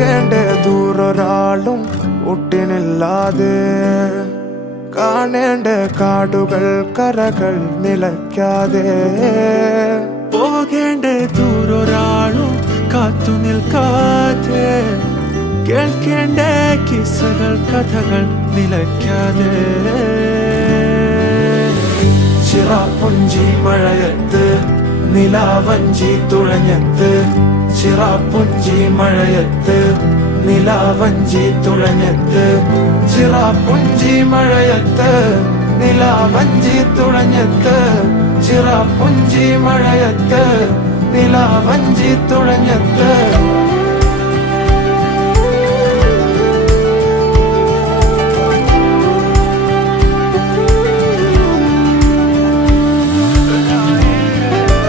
പോകേണ്ട ദൂരൊരാളും ഒട്ടിനില്ലാതെ കാണേണ്ട കാടുകൾ കരകൾ നിലയ്ക്കാതെ പോകേണ്ട ദൂരൊരാളും കാത്തു നിൽക്കാതെ കേൾക്കേണ്ട കിസ്സകൾ കഥകൾ നിലയ്ക്കാതെ ചിറാപ്പുഞ്ചി മഴയത്ത് നിലാവഞ്ചി തുഴഞ്ഞത്ത് ചിറാപ്പുഞ്ചി മഴയത്ത് നിലാവഞ്ചി തുഴഞ്ഞത്ത് ചിറാപ്പുഞ്ചി മഴയത്ത് നിലാവഞ്ചി തുഴഞ്ഞത്ത് ചിറാപ്പുഞ്ചി മഴയത്ത് നിലാവഞ്ചി തുഴഞ്ഞത്ത്